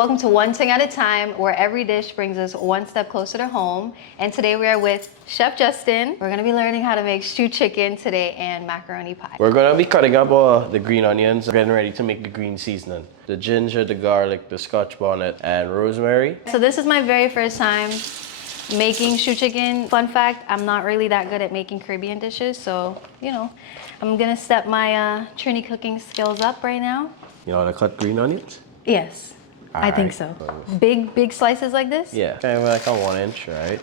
welcome to One Ting at a Time, where every dish brings us one step closer to home. And today we are with Chef Justin. We're gonna be learning how to make stew chicken today and macaroni pie. We're gonna be cutting up the green onions, getting ready to make the green seasoning. The ginger, the garlic, the scotch bonnet, and rosemary. So this is my very first time making stew chicken. Fun fact, I'm not really that good at making Caribbean dishes, so, you know, I'm gonna step my Trini cooking skills up right now. You know how to cut green onions? Yes, I think so. Big slices like this? Yeah, kind of like a 1 inch, right?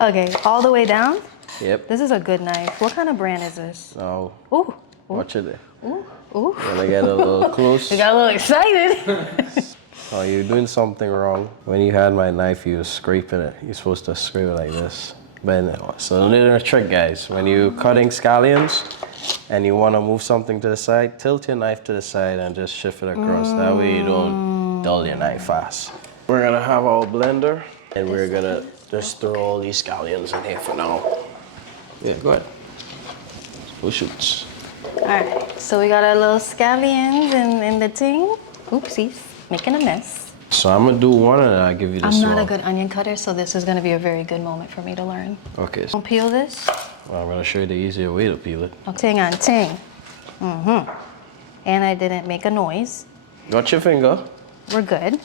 Okay, all the way down? Yep. This is a good knife. What kind of brand is this? Now, Ooh. watch it. Ooh. Ooh. Gonna get a little close. We got a little excited. Oh, you're doing something wrong. When you had my knife, you were scraping it. You're supposed to scrape it like this. But so a little trick, guys. When you're cutting scallions and you want to move something to the side, tilt your knife to the side and just shift it across. That way you don't dull your knife fast. We're gonna have our blender and we're gonna just throw all these scallions in here for now. Yeah, go ahead. Who shoots? All right, so we got our little scallions in the ting. Oopsies, making a mess. So I'm gonna do one and I'll give you this one. I'm not a good onion cutter, so this is gonna be a very good moment for me to learn. Okay. Don't peel this. Well, I'm gonna show you the easier way to peel it. Oh, ting on ting. And I didn't make a noise. Watch your finger. We're good.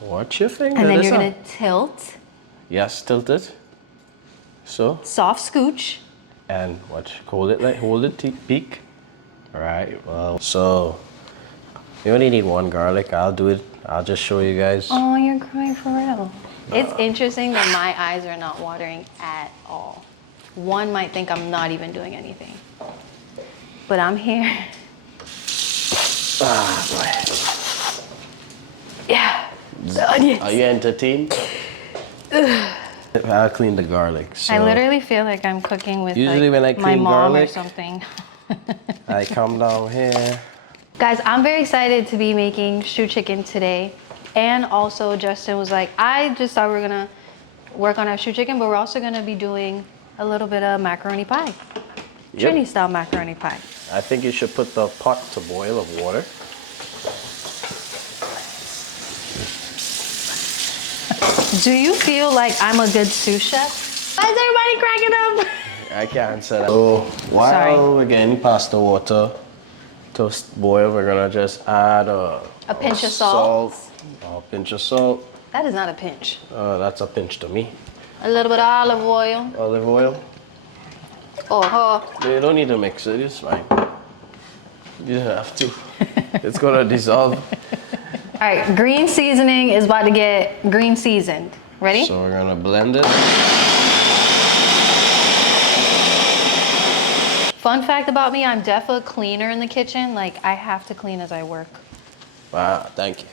Watch your finger. And then you're gonna tilt. Yes, tilt it. So. Soft scooch. And watch, hold it, peak. All right, well, so you only need one garlic. I'll do it. I'll just show you guys. Oh, you're crying for real. It's interesting that my eyes are not watering at all. One might think I'm not even doing anything. But I'm here. Ah, boy. Yeah, the onions. Are you entertained? I'll clean the garlic. So I literally feel like I'm cooking with usually when I my clean mom garlic, or something. I come down here. Guys, I'm very excited to be making stew chicken today. And also Justin was like, I just thought we were gonna work on our stew chicken, but we're also gonna be doing a little bit of macaroni pie. Yep. Trini style macaroni pie. I think you should put the pot to boil of water. Do you feel like I'm a good sous chef? Why is everybody cracking up? I can't answer that. So while we're getting past the water to boil, we're gonna just add a pinch of salt. A pinch of salt. That is not a pinch. That's a pinch to me. A little bit of olive oil. Olive oil. You don't need to mix it, it's fine. You don't have to. It's gonna dissolve. All right, green seasoning is about to get green seasoned. Ready? So we're gonna blend it. Fun fact about me, I'm definitely a cleaner in the kitchen. Like, I have to clean as I work. Wow, thank you.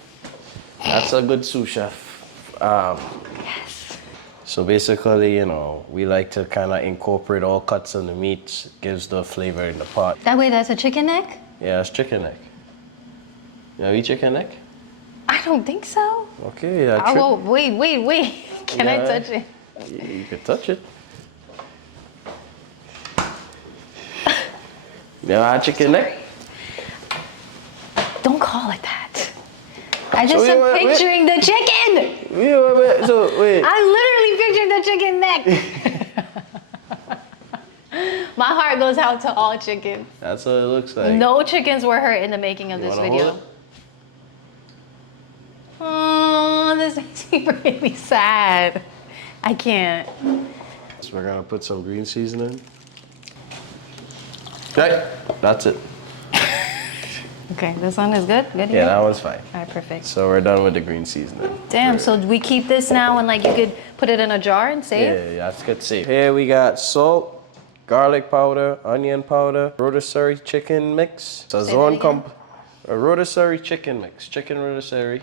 That's a good sous chef. Yes. So basically, you know, we like to kind of incorporate all cuts in the meats, gives the flavor in the pot. That way, that's a chicken neck? Yeah, it's chicken neck. You have eat chicken neck? I don't think so. Okay, yeah. Oh, wait. Can I touch it? You can touch it. You never had chicken neck? Don't call it that. I just am picturing the chicken. Wait. I'm literally picturing the chicken neck. My heart goes out to all chickens. That's what it looks like. No chickens were hurt in the making of this video. Oh, this makes me really sad. I can't. So we're gonna put some green seasoning. Okay, that's it. Okay, this one is good? Good Yeah, here? that one's fine. All right, perfect. So we're done with the green seasoning. Damn, so we keep this now and like you could put it in a jar and save? Yeah, that's good save. Here we got salt, garlic powder, onion powder, rotisserie chicken mix, a rotisserie chicken mix, chicken rotisserie.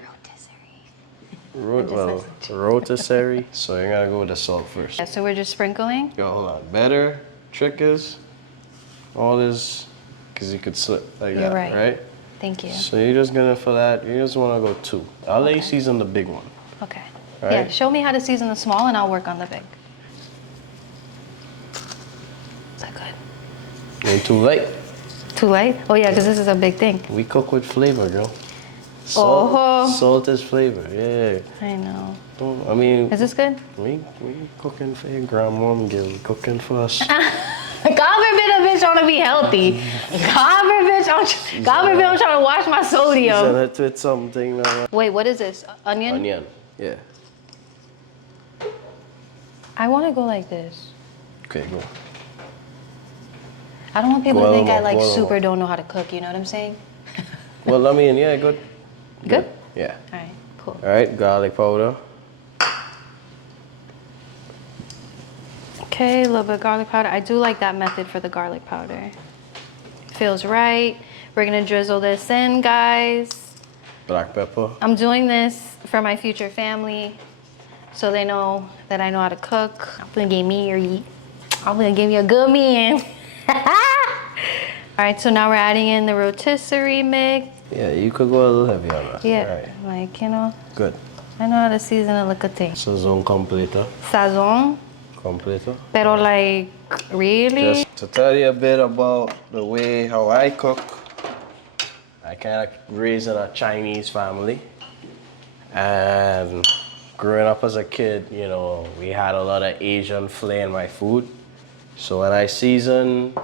Rotisserie. So you're gonna go with the salt first. Yeah, so we're just sprinkling? Yo, hold on. Better trick is all this, because you could slip like that, right? Thank you. So you're just gonna, for that, you just wanna go 2. I'll let you season the big one. Okay. Right? Yeah, show me how to season the small and I'll work on the big. Is that good? Ain't too late. Too late? Oh yeah, because this is a big thing. We cook with flavor, girl. Salt is flavor, yeah. I know. I mean, Is this good? we cooking for your grandmom, girl. We cooking for us. God forbid a bitch want to be healthy. God forbid I'm trying to watch my sodium. Season it with something. Wait, what is this? Onion? Onion, yeah. I want to go like this. Okay, go. I don't want people to think I like Well, super don't know how to cook, you know what I'm saying? Well, I mean, yeah, good. Good? Yeah. All right, cool. All right, garlic powder. Okay, a little bit of garlic powder. I do like that method for the garlic powder. Feels right. We're gonna drizzle this in, guys. Black pepper. I'm doing this for my future family so they know that I know how to cook. I'm gonna give me a good man. All right, so now we're adding in the rotisserie mix. Yeah, you could go a little heavy on that. Yeah, All right. like, you know, Good. I know how to season a little thing. Sazon completo. Sazon, Completo. pero like, really? Just to tell you a bit about the way how I cook, I kind of raised in a Chinese family, and growing up as a kid, you know, we had a lot of Asian flair in my food. So when I season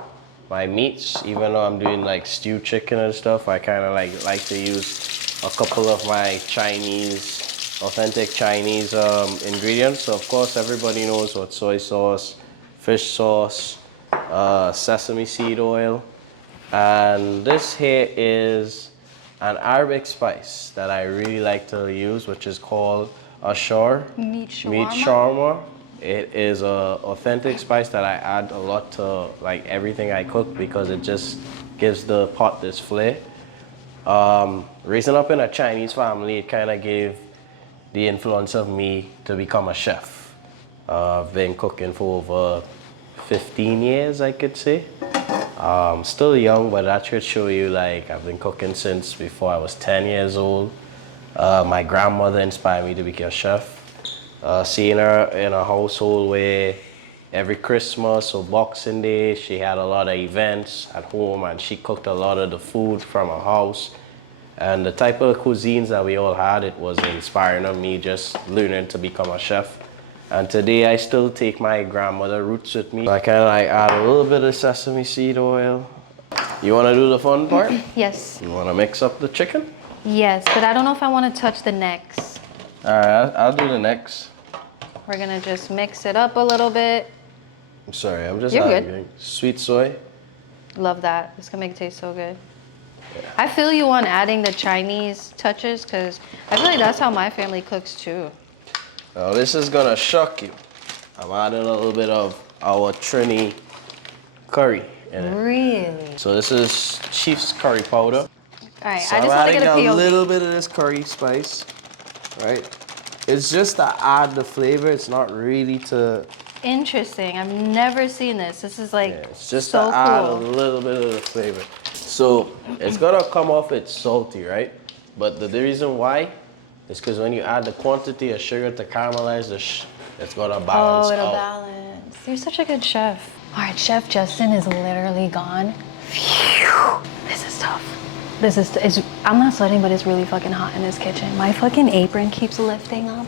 my meats, even though I'm doing like stewed chicken and stuff, I kind of like to use a couple of my authentic Chinese ingredients. So of course everybody knows what soy sauce, fish sauce, sesame seed oil, and this here is an Arabic spice that I really like to use, which is called ashar, Meat shawarma? meat shawarma. It is a authentic spice that I add a lot to like everything I cook because it just gives the pot this flair. Raising up in a Chinese family, it kind of gave the influence of me to become a chef. I've been cooking for over 15 years, I could say. Still young, but that should show you like I've been cooking since before I was 10 years old. My grandmother inspired me to become a chef. Seeing her in a household where every Christmas or Boxing Day, she had a lot of events at home and she cooked a lot of the food from her house. And the type of cuisines that we all had, it was inspiring of me just learning to become a chef. And today I still take my grandmother roots with me. I kind of like add a little bit of sesame seed oil. You want to do the fun part? Yes. You want to mix up the chicken? Yes, but I don't know if I want to touch the necks. All right, I'll do the next. We're gonna just mix it up a little bit. I'm sorry, I'm just You're good. adding sweet soy. Love that. It's gonna make it taste so good. Yeah. I feel you on adding the Chinese touches because I feel like that's how my family cooks too. Now this is gonna shock you. I'm adding a little bit of our Trini curry in it. Really? So this is Chief's curry powder. All right, So I just I'm want to adding get a a POV. little bit of this curry spice, right? It's just to add the flavor. It's not really to. Interesting. I've never seen this. This is like It's just so to add a cool. little bit of the flavor. So it's gonna come off it's salty, right? But the reason why is because when you add the quantity of sugar to caramelize it's gonna balance Oh, it'll out. balance. You're such a good chef. All right, Chef Justin is literally gone. Phew. This is tough. I'm not sweating, but it's really fucking hot in this kitchen. My fucking apron keeps lifting up.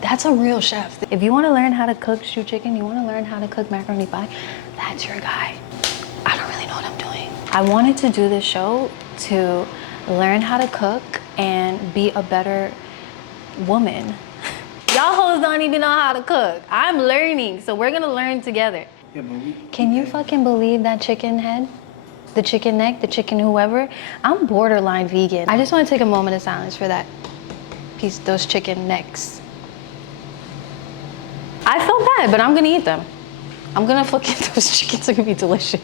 That's a real chef. If you want to learn how to cook stewed chicken, you want to learn how to cook macaroni pie, that's your guy. I don't really know what I'm doing. I wanted to do this show to learn how to cook and be a better woman. Y'all hoes don't even know how to cook. I'm learning, so we're gonna learn together. Yeah, Can you fucking believe that chicken head? The chicken neck, the chicken whoever? I'm borderline vegan. I just want to take a moment of silence for that piece, those chicken necks. I feel bad, but I'm gonna eat them. I'm gonna fucking, those chickens are gonna be delicious.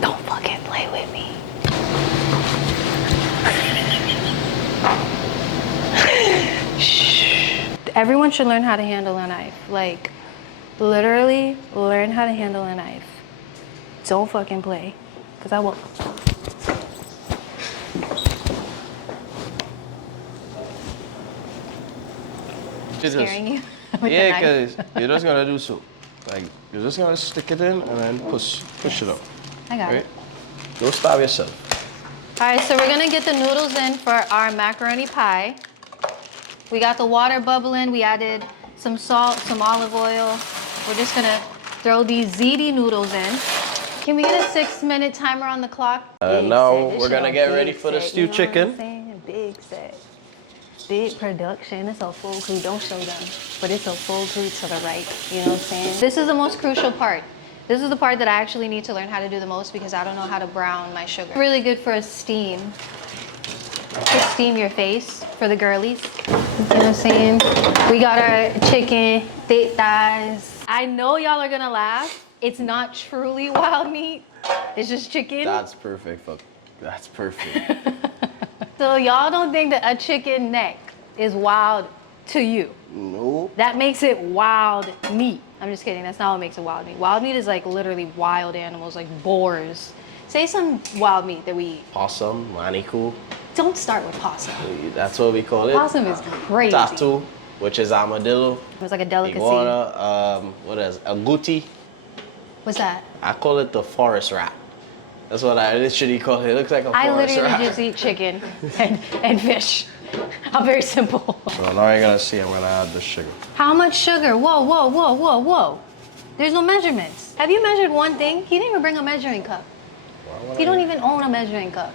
Don't fucking play with me. Everyone should learn how to handle a knife. Like, literally learn how to handle a knife. Don't fucking play, because I won't. Scaring you? With the Yeah, knife. because you're just gonna do so. Like, you're just gonna stick it in and then push it up. I got Right? it. Don't starve yourself. All right, so we're gonna get the noodles in for our macaroni pie. We got the water bubbling. We added some salt, some olive oil. We're just gonna throw these ziti noodles in. Can we get a 6-minute timer on the clock? Big Now set. This we're shit gonna a get big ready for the set, stew you know what I'm chicken. saying? Big set. Big production. It's a full crew. Don't show them. But it's a full crew to the right. You know what I'm saying? This is the most crucial part. This is the part that I actually need to learn how to do the most because I don't know how to brown my sugar. Really good for a steam. To steam your face for the girlies. You know what I'm saying? We got our chicken, thick thighs. I know y'all are gonna laugh. It's not truly wild meat. It's just chicken. That's perfect. Fuck. That's perfect. So y'all don't think that a chicken neck is wild to you. No. That makes it wild meat. I'm just kidding. That's not what makes it wild meat. Wild meat is like literally wild animals, like boars. Say some wild meat that we eat. Possum, maniku. Don't start with possum. That's what we call it. Possum is crazy. Tatu, which is armadillo. It's like a delicacy. Iguana, what is agouti? What's that? I call it the forest rat. That's what I literally call it. It looks like a I forest literally rat. just eat chicken and fish. I'm very simple. So now you're gonna see I'm gonna add the sugar. How much sugar? Whoa, whoa, whoa, whoa, whoa. There's no measurements. Have you measured one thing? He didn't even bring a measuring cup. He don't even own a measuring cup.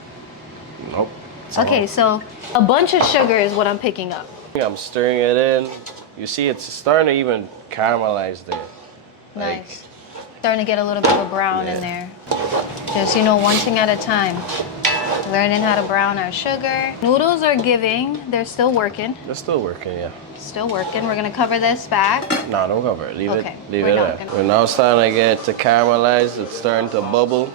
Nope. Okay, so a bunch of sugar is what I'm picking up. I'm stirring it in. You see, it's starting to even caramelize there. Nice. Starting to get a little bit of a brown in there. Just, you know, one thing at a time. Learning how to brown our sugar. Noodles are giving. They're still working. They're still working, yeah. Still working. We're gonna cover this back. No, don't cover it. Leave Okay, it. Leave we're it not there. gonna- We're now starting to get to caramelize. It's starting to bubble.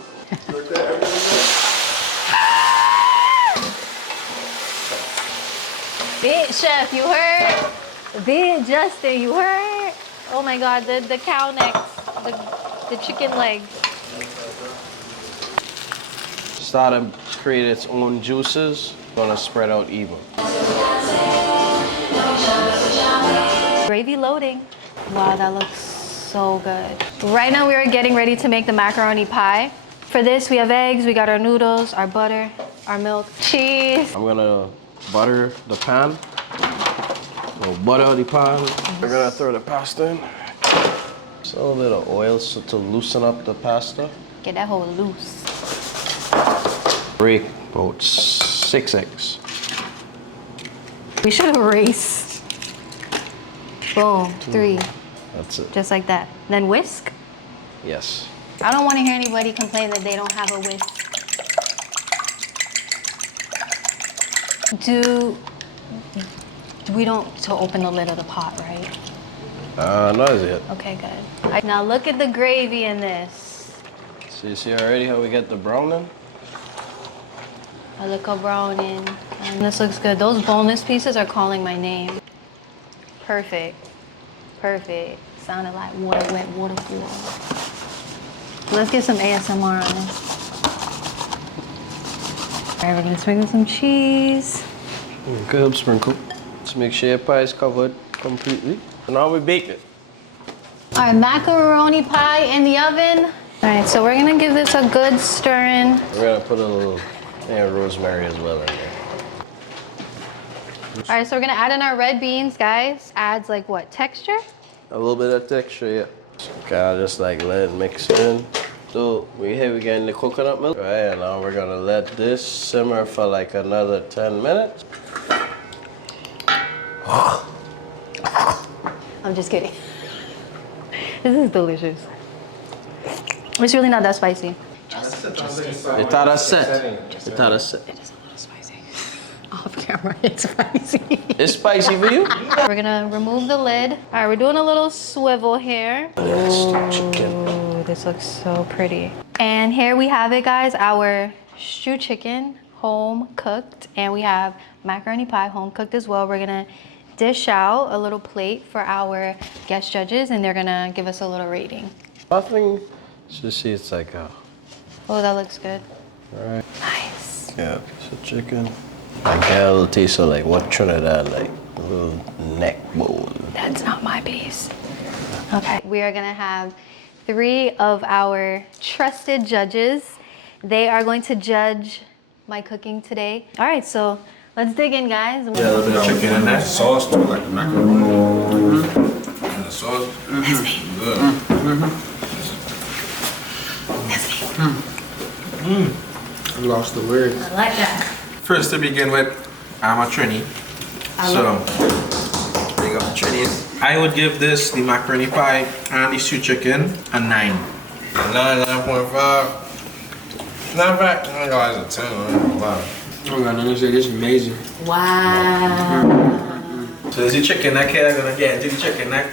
Big Chef, you heard? Big Justin, you heard? Oh my God, the cow necks, the chicken legs. Starting to create its own juices. Gonna spread out even. Gravy loading. Wow, that looks so good. Right now we are getting ready to make the macaroni pie. For this, we have eggs, we got our noodles, our butter, our milk, cheese. I'm gonna butter the pan. So butter the pan. We're gonna throw the pasta in. Just a little bit of oil so to loosen up the pasta. Get that whole loose. Break about 6 eggs. We should have raced. Boom, 3, That's it. just like that. Then whisk. Yes. I don't want to hear anybody complain that they don't have a whisk. We don't to open the lid of the pot, right? Not as yet. Okay, good. Now look at the gravy in this. So you see already how we get the browning? I look a browning. And this looks good. Those boneless pieces are calling my name. Perfect. Perfect. Sounded like water, wet waterfall. Let's get some ASMR on this. All right, we're gonna sprinkle some cheese. Good sprinkle. Just make sure your pie is covered completely. And now we bake it. All right, macaroni pie in the oven. All right, so we're gonna give this a good stirring. We're gonna put a little rosemary as well in there. All right, so we're gonna add in our red beans, guys. Adds like what, texture? A little bit of texture, yeah. Okay, I'll just like let it mix in. So we getting the coconut milk. Right, and now we're gonna let this simmer for like another 10 minutes. I'm just kidding. This is delicious. It's really not that spicy. It's out of set. It's out of set. It is a little spicy. Off camera, it's spicy. It's spicy for you? We're gonna remove the lid. All right, we're doing a little swivel here. Ooh, this looks so pretty. And here we have it, guys, our stew chicken, home cooked, and we have macaroni pie, home cooked as well. We're gonna dish out a little plate for our guest judges, and they're gonna give us a little rating. Nothing. Just see it's like a... Oh, that looks good. All right. Nice. Yeah, piece of chicken. I get a little taste of like what Trinidad, like a little neck bone. That's not my puppies. Okay, we are gonna have 3 of our trusted judges. They are going to judge my cooking today. All right, so let's dig in, guys. Yeah, a little bit of chicken in there. Sauce too, like the macaroni. And the sauce. Good. I lost the words. I like that. First to begin with, I'm a Trini. So, big up the Trinis. I would give this, the macaroni pie and the stew chicken, a 9. 9.5. Not bad. Oh my God, it's a 10. Wow. Oh God, this is amazing. Wow. So there's the chicken neck here. I'm gonna get into the chicken neck.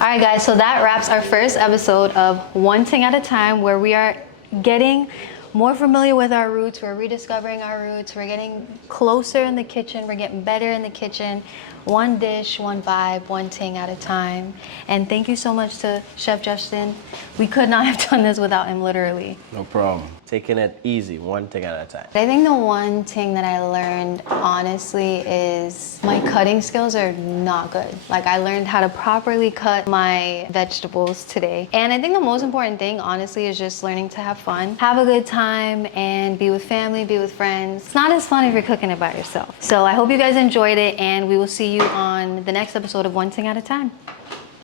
All right, guys, so that wraps our first episode of One Ting at a Time, where we are getting more familiar with our roots. We're rediscovering our roots. We're getting closer in the kitchen. We're getting better in the kitchen. One dish, one vibe, one ting at a time. And thank you so much to Chef Justin. We could not have done this without him, literally. No problem. Taking it easy, one thing at a time. I think the one thing that I learned, honestly, is my cutting skills are not good. Like, I learned how to properly cut my vegetables today. And I think the most important thing, honestly, is just learning to have fun, have a good time, and be with family, be with friends. It's not as fun if you're cooking it by yourself. So I hope you guys enjoyed it, and we will see you on the next episode of One Ting at a Time.